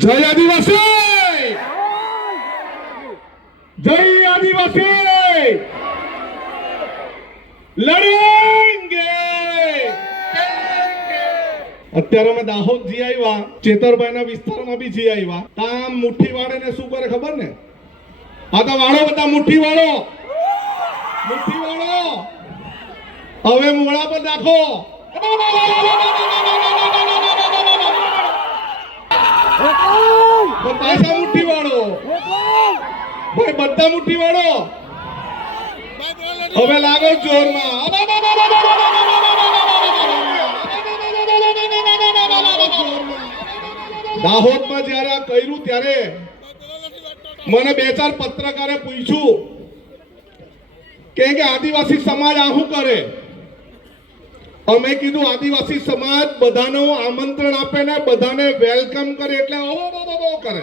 જય આદિવાસી, જય આદિવાસી, લડેંગે। અત્યારે અમે દાહોદ જી આવ્યા, ચેતરભાઈના વિસ્તારમાં બી જી આવ્યા। આમ મુઠ્ઠી વાળે ને શું કરે ખબર ને? આ તો વાળો બધા મુઠ્ઠી વાળો, મુઠ્ઠી વાળો। હવે મોળા પર નાખો, પાછા મુઠ્ઠી વાળો, ભાઈ બધા મુઠ્ઠી વાળો। હવે લાગો જોરમાં। દાહોદમાં જયારે આ કર્યું ત્યારે મને બે ચાર પત્રકારે પૂછ્યું કે આદિવાસી સમાજ આ શું કરે? અમે કીધું આદિવાસી સમાજ બધાને આમંત્રણ આપે ને બધાને વેલકમ કરે એટલે ઓ કરે।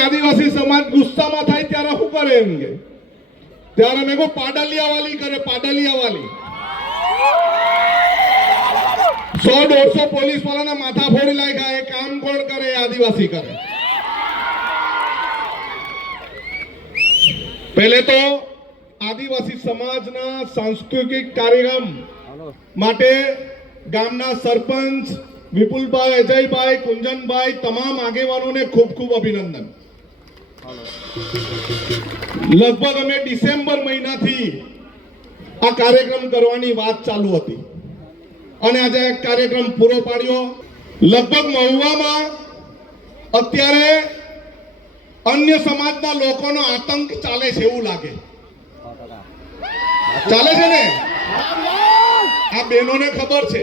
આદિવાસી સમાજ ગુસ્સામાં થાય ત્યારે શું કરે એમ કે ત્યારે મેં કહું પાડલિયા વાલી કરે, પાડલિયા વાલી। 100-150 પોલીસ વાળાના માથા ફોડી લાગ્યા। એ કામ કોણ કરે? આદિવાસી કરે। પહેલે તો આદિવાસી સમાજના સાંસ્કૃતિક કાર્યક્રમ માટે ગામના સરપંચ વિપુલભાઈ, અજયભાઈ, કુંજનભાઈ, તમામ આગેવાનોને ખૂબ ખૂબ અભિનંદન। લગભગ અમે ડિસેમ્બર મહિનાથી આ કાર્યક્રમ કરવાની વાત ચાલુ હતી અને આજે કાર્યક્રમ પૂરો પાડ્યો। લગભગ મહુવામાં અત્યારે અન્ય સમાજના લોકોનો આતંક ચાલે છે એવું લાગે। ચાલે છે ને? આ બહેનોને ખબર છે,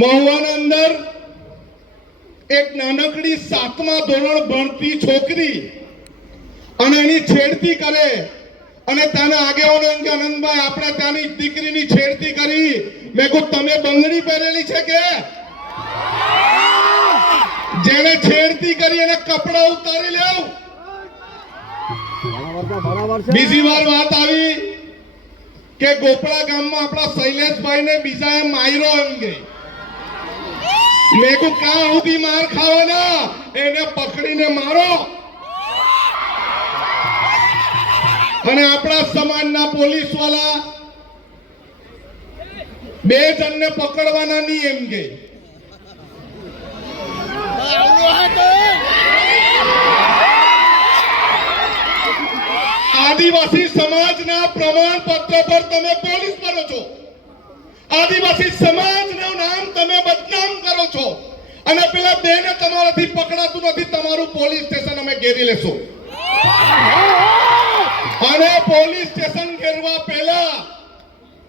મહુવાના અંદર એક નાનકડી 7મા ધોરણ ભણતી છોકરી અને એની છેડતી કરે અને ત્યાંના આગેવાનો એમ કે આનંદભાઈ આપણે ત્યાંની દીકરીની છેડતી કરી। મેં કહ્યું તમે બંગડી પહેરેલી છે કે? જેને છેડતી કરી એને કપડા ઉતારી લેવ। બીજી વાર વાત આવી કે ગોપડા ગામમાં આપણા શૈલેષભાઈ ને બીજાએ માર્યો એમ કે મેં કહ્યું ક્યાં સુધી માર ખાવાના? એને પકડીને મારો। અને આપણા સમાજના પોલીસ વાળા 2 જણને પકડવાના નહીં એમ કે આદિવાસી સમાજના પ્રમાણપત્ર પર તમે પોલીસ કરો છો, આદિવાસી સમાજનું નામ તમે બદનામ કરો છો અને પેલા બેને તમારાથી પકડાતું નથી, તમારું પોલીસ સ્ટેશન અમે ઘેરી લેશું। અને પોલીસ સ્ટેશન ઘેરવા પહેલા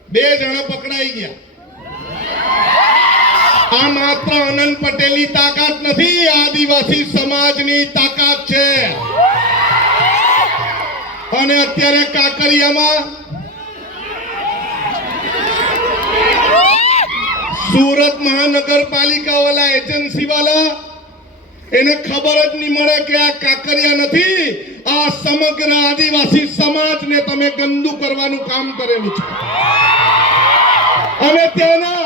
2 જણા પકડાઈ ગયા। આ માત્ર આનંદ પટેલની તાકાત નથી, આદિવાસી સમાજની તાકાત છે। અને અત્યારે કાકરિયામાં સુરત મહાનગરપાલિકા વાળા એજન્સી વાળા એને ખબર જ નહીં મળે કે આ કાકરિયા નથી, આ સમગ્ર આદિવાસી સમાજને તમે ગંદુ કરવાનું કામ કરેલું છે। અને ત્યાંના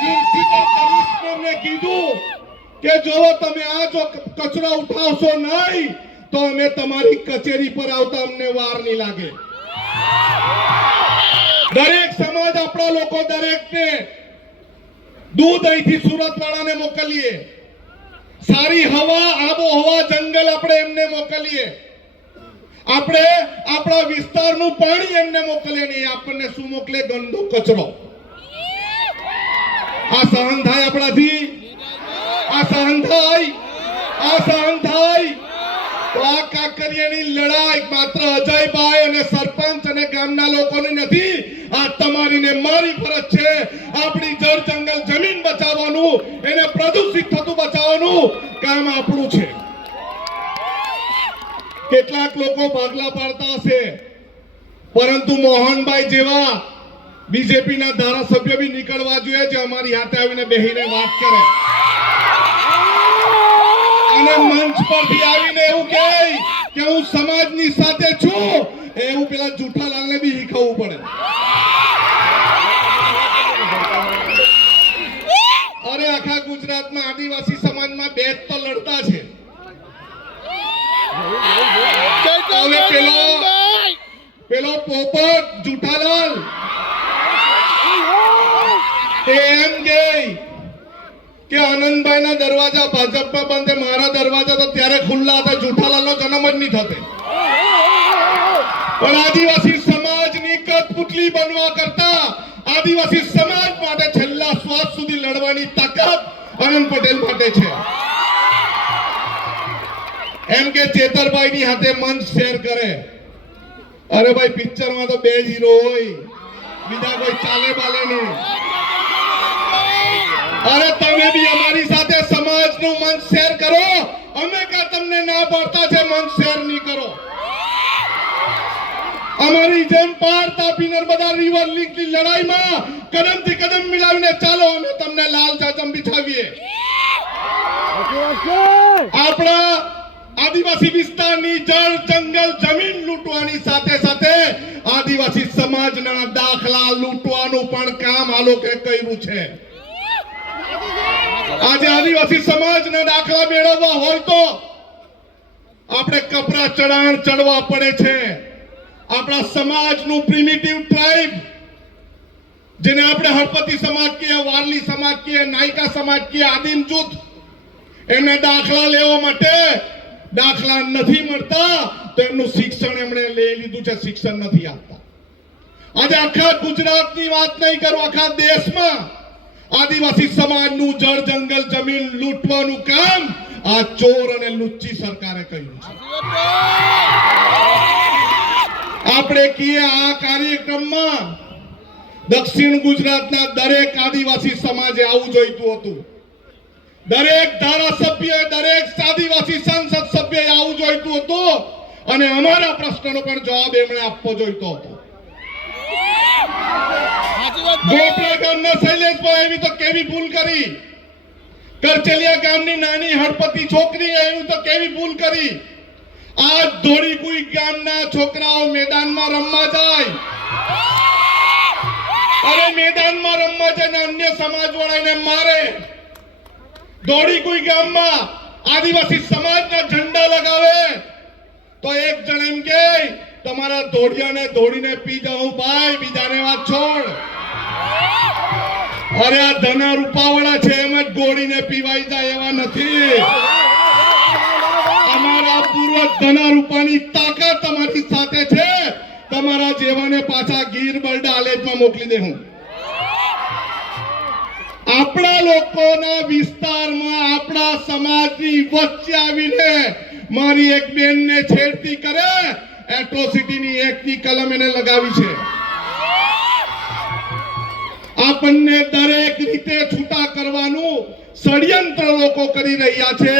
મ્યુનિસિપલ કમિશનરને કીધું કે જો તમે આ જો કચરો ઉઠાવશો નહીં તો અમે તમારી કચેરી પર આવતા અમને વાર નહીં લાગે। દરેક સમાજ આપણા લોકો દરેકને દૂધ અહીંથી સુરત વાળાને મોકલીએ, સારી હવા, આબોહવા, જંગલ આપણે એમને મોકલીએ, આપણે આપણા વિસ્તારનું પાણી એમને મોકલીએ નહીં, આપણને શું મોકલે? ગંદો કચરો। આ સહન થાય આપણાથી? આ સહન થાય? આ સહન થાય? તો આ કાકરિયાની લડાઈ માત્ર અજયભાઈ અને સરપંચ અને ગામના લોકોની નથી, આ તમારી ને મારી ફરજ છે। આપણી જળ જંગલ જમીન બચાવવાનું, એને પ્રદૂષિત થતું બચાવવાનું કામ આપણું છે। કેટલાક લોકો ભાગલા પાડતા હશે, પરંતુ મોહનભાઈ જેવા બીજેપીના ધારાસભ્ય બી નીકળવા જોઈએ જે અમારી હાથે આવીને બેહીને વાત કરે અને મંચ પરથી આવીને એવું કહે કે હું સમાજની સાથે છું, એવું પેલા જૂઠાલાલને બી શીખવવું પડે। અરે આખા ગુજરાતમાં વિસ્તારમાં બે જ તો લડતા છે. હવે પેલો પોપટ જુઠાલાલ એમ કે આનંદભાઈના દરવાજા ભાજપમાં બંધ, મારા દરવાજા તો ત્યારે ખુલ્લા હતા, જુઠાલાલનો જન્મ જ નહીં થતે. પણ આદિવાસી સમાજની કઠપુતળી બનવા કરતા આદિવાસી સમાજ માટે છેલ્લા શ્વાસ સુધી લડવાની તાકાત આનંદ પટેલ માટે છે. એમ કે ચેતરભાઈની હાથે મંચ શેર કરે. અરે ભાઈ, પિક્ચરમાં તો બે જ હીરો હોય, બીજા કોઈ ચાલે બાલે નહીં. અરે તમે બી અમારી સાથે સમાજનું મંચ શેર કરો. અમે કા તમને ના પાડતા છે મંચ શેર નહીં કરો. અમારી જેમ પાર તાપી નર્મદા રિવર લિંકની લડાઈમાં કદમથી કદમ મિલાવીને ચાલો, અમે તમને લાલ ચાચમ બિછાવીએ. આપણા આદિવાસી વિસ્તારની જળ જંગલ જમીન લૂંટવાની સાથે સાથે આદિવાસી સમાજના દાખલા લૂંટવાનું પણ કામ આ લોકોએ કર્યું છે. આજે આદિવાસી સમાજના દાખલા મેળવવા હોય તો આપણે કપરા ચઢાણ ચડવા પડે છે. આપણા સમાજનું પ્રિમિટિવ ટ્રાઇબ, જેને આપણે હળપતિ સમાજ કહીએ, વારલી સમાજ કહીએ, નાયકા સમાજ કહીએ, આદિમ જૂથ, એમને દાખલા લેવા માટે દાખલા નથી મળતા તો એમનું શિક્ષણ એમણે લઈ લીધું છે, શિક્ષણ નથી આપતા. આજે આખા ગુજરાતની વાત નહીં કરું, આખા દેશમાં આદિવાસી સમાજનું જળ જંગલ જમીન લૂંટવાનું કામ આ ચોર અને લુચ્ચી સરકારે કર્યું છે. આપણે કહીએ આ કાર્યક્રમમાં દક્ષિણ ગુજરાતના દરેક આદિવાસી સમાજે આવું જોઈતું હતું. દરેક ધારાસભ્ય, દરેક આદિવાસી સંસદ સભ્ય આવું જોઈતું હતું અને અમારા પ્રશ્નનો પણ જવાબ એમણે આપવો જોઈતો હતો. ગોપરા ગામના શૈલેષભાઈ એવી તો કેવી ભૂલ કરી, કરચલિયા ગામની નાની હળપતિ છોકરી એવી તો કેવી ભૂલ કરી. આ ધોળીકુઈ ગામના છોકરાઓ મેદાનમાં રમવા જાય, અરે મેદાનમાં રમવા જાય, અન્ય સમાજ વાળાને મારે. ધોળીકુઈ ગામમાં આદિવાસી સમાજના ઝંડા લગાવે તો એક જણ એમ કે તમારા ધોળિયાને ધોળીને પી જાઉં ભાઈ, બીજાને વાત છોડ. અરે આ ધના રૂપાવાળા છે, એમ જ ગોળીને પીવાઈ જાય એવા નથી. અમારા પૂર્વજ ધના રૂપાની તાકાત તમારી સાથે છે. તમારા જેવાને પાછા ગીર બરડા આલેજમાં મોકલી દે. હું આપણા લોકોના વિસ્તારમાં આપણા સમાજની વચ્ચે આવીને મારી એક બેનને છેડતી કરે, એટ્રોસિટીની એકની કલમ એને લગાવી છે. આપણને દરેક રીતે છૂટા કરવાનું ષડયંત્ર લોકો કરી રહ્યા છે.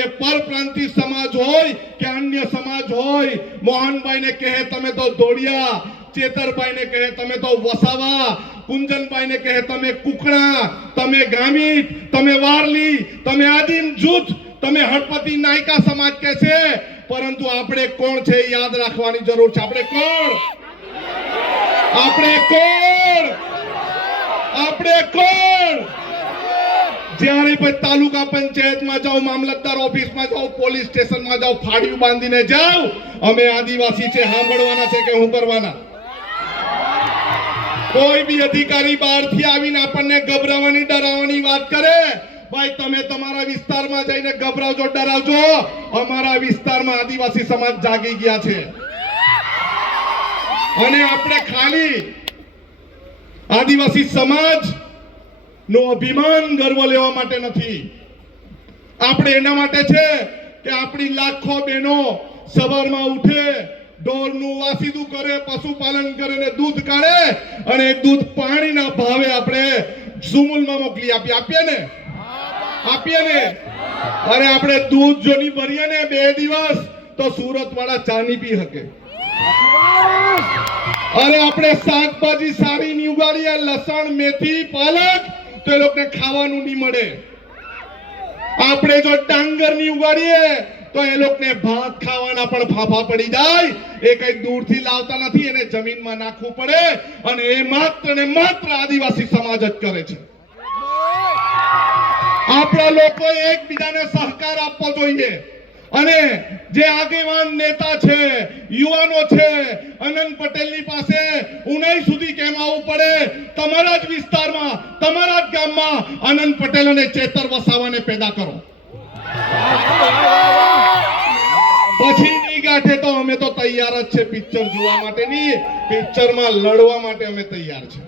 એ પરપ્રાંતિ સમાજ હોય કે અન્ય સમાજ હોય, મોહનભાઈને કહે તમે તો ધોળિયા, ચેતરભાઈને કહે તમે તો વસાવા, કુંજનભાઈને કહે તમે કુકડા, તમે ગામિત, તમે વારલી, તમે આદિમ જૂથ, તમે હળપતિ નાયકા સમાજ કહે છે. પરંતુ આપણે કોણ છે યાદ રાખવાની જરૂર છે. આપણે કોણ? આપણે કોણ? આપણે કોણ? જ્યારે પણ તાલુકા પંચાયતમાં જાઓ, મામલતદાર ઓફિસમાં જાઓ, પોલીસ સ્ટેશનમાં જાઓ, ફાડ્યું બાંધીને જાઓ, અમે આદિવાસી છે સાંભળવાના છે કે હું કરવાના? કોઈ બી અધિકારી બહારથી આવીને આપણને ગભરાવાની ડરાવવાની વાત કરે, ભાઈ તમે તમારા વિસ્તારમાં જઈને ગભરાવજો, ડરાવજો. અમારા વિસ્તારમાં આદિવાસી સમાજ જાગી ગયા છે અને આપણે ખાલી આદિવાસી સમાજ નો અભિમાન ગર્વ લેવા માટે નથી. આપણે એના માટે છે કે આપણી લાખો બહેનો સવારમાં ઉઠે, ઢોરનું વાસીદું કરે, પશુપાલન કરે ને દૂધ કાઢે અને દૂધ પાણીના ભાવે આપણે સુમુલમાં મોકલી આપીએ ને. અરે આપણે દૂધ જો નહીં ભરીએ ને 2 દિવસ તો સુરત વાળા ચા નહીં પી શકે. અરે આપણે શાકભાજી સારી નહીં ઉગાડીએ, લસણ, મેથી, પાલક, તો એ લોકોને ખાવાનું નહીં મળે. આપણે જો ડાંગર નહીં ઉગાડીએ તો એ લોકોને ભાત ખાવાના પણ ફાફા પડી જાય. એ કઈ દૂરથી લાવતા નથી, એને જમીનમાં નાખવું પડે અને એ માત્ર ને માત્ર આદિવાસી સમાજ જ કરે છે. આપણા લોકોએ એકબીજાને સહકાર આપવો જોઈએ અને જે આગેવાન નેતા છે, યુવાનો છે, અનંત પટેલની પાસે ઉનાઈ સુધી કેમ આવવું પડે? તમારા જ વિસ્તારમાં, તમારા જ ગામમાં અનંત પટેલ અને ચેતર વસાવાને પેદા કરો. પછીની ગાંઠે તો અમે તો તૈયાર જ છે પિક્ચર જોવા માટેની, પિક્ચરમાં લડવા માટે અમે તૈયાર છે.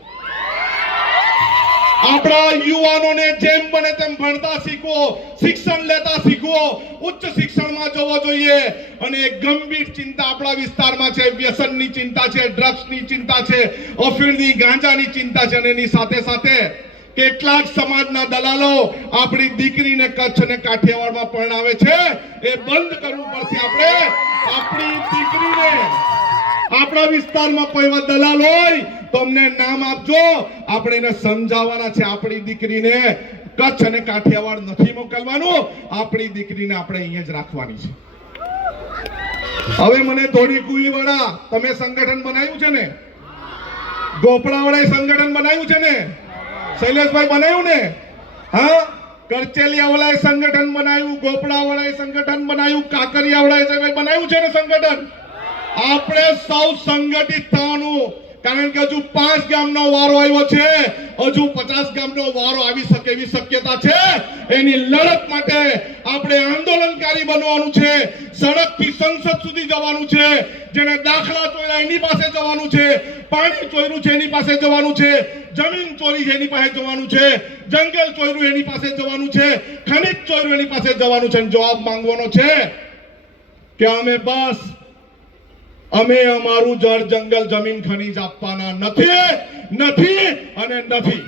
આપણા યુવાનોને જેમ બને તેમ ભણતા શીખવો, શિક્ષણ લેતા શીખવો, ઉચ્ચ શિક્ષણમાં જવો જોઈએ. અને એક ગંભીર ચિંતા આપણા વિસ્તારમાં છે, વ્યસનની ચિંતા છે, ડ્રગ્સની ચિંતા છે, અફીણની, ગાંજાની ચિંતા છે. અને એની સાથે સાથે કેટલાક સમાજના દલાલો આપણી દીકરીને કચ્છ અને કાઠિયાવાડમાં પરણાવે છે. એ બંધ કરવું પડશે. આપણે આપણી દીકરીને આપણા વિસ્તારમાં કોઈ એવા દલાલ હોય તો અમને નામ આપજો, આપણે એને સમજાવવાના છે. આપણી દીકરીને કચ્છ અને કાઠિયાવાડ નથી મોકલવાનું, આપણી દીકરીને આપણે અહીંયા જ રાખવાની છે. હવે મને થોડી કુઈવાડા, તમે સંગઠન બનાવ્યું છે ને, ગોપડાવાળાએ સંગઠન બનાવ્યું છે ને, શૈલેષભાઈ બનાવ્યું ને? હા, કરચેલિયાવાળાએ સંગઠન બનાવ્યું, ગોપડાવાળાએ સંગઠન બનાવ્યું, કાકરિયાવાળાએ બનાવ્યું છે ને સંગઠન. આપણે સૌ સંગઠિત થવાનું, કારણ કે હજુ 5 ગામનો વારો આવ્યો છે, હજુ 50 ગામનો વારો આવી શકે એવી શક્યતા છે. એની લડત માટે આપણે આંદોલનકારી બનવાનું છે. સડકથી સંસદ સુધી જવાનું છે. જેને દાખલા ચોર્યા એની પાસે જવાનું છે, પાણી ચોર્યું છે એની પાસે જવાનું છે, જમીન ચોરી છે એની પાસે જવાનું છે, જંગલ ચોર્યું એની પાસે જવાનું છે, ખનિજ ચોર્યું એની પાસે જવાનું છે. જવાબ માંગવાનો છે કે અમે અમારું જળ, જંગલ, જમીન, ખનીજ આપવાના નથી અને નથી.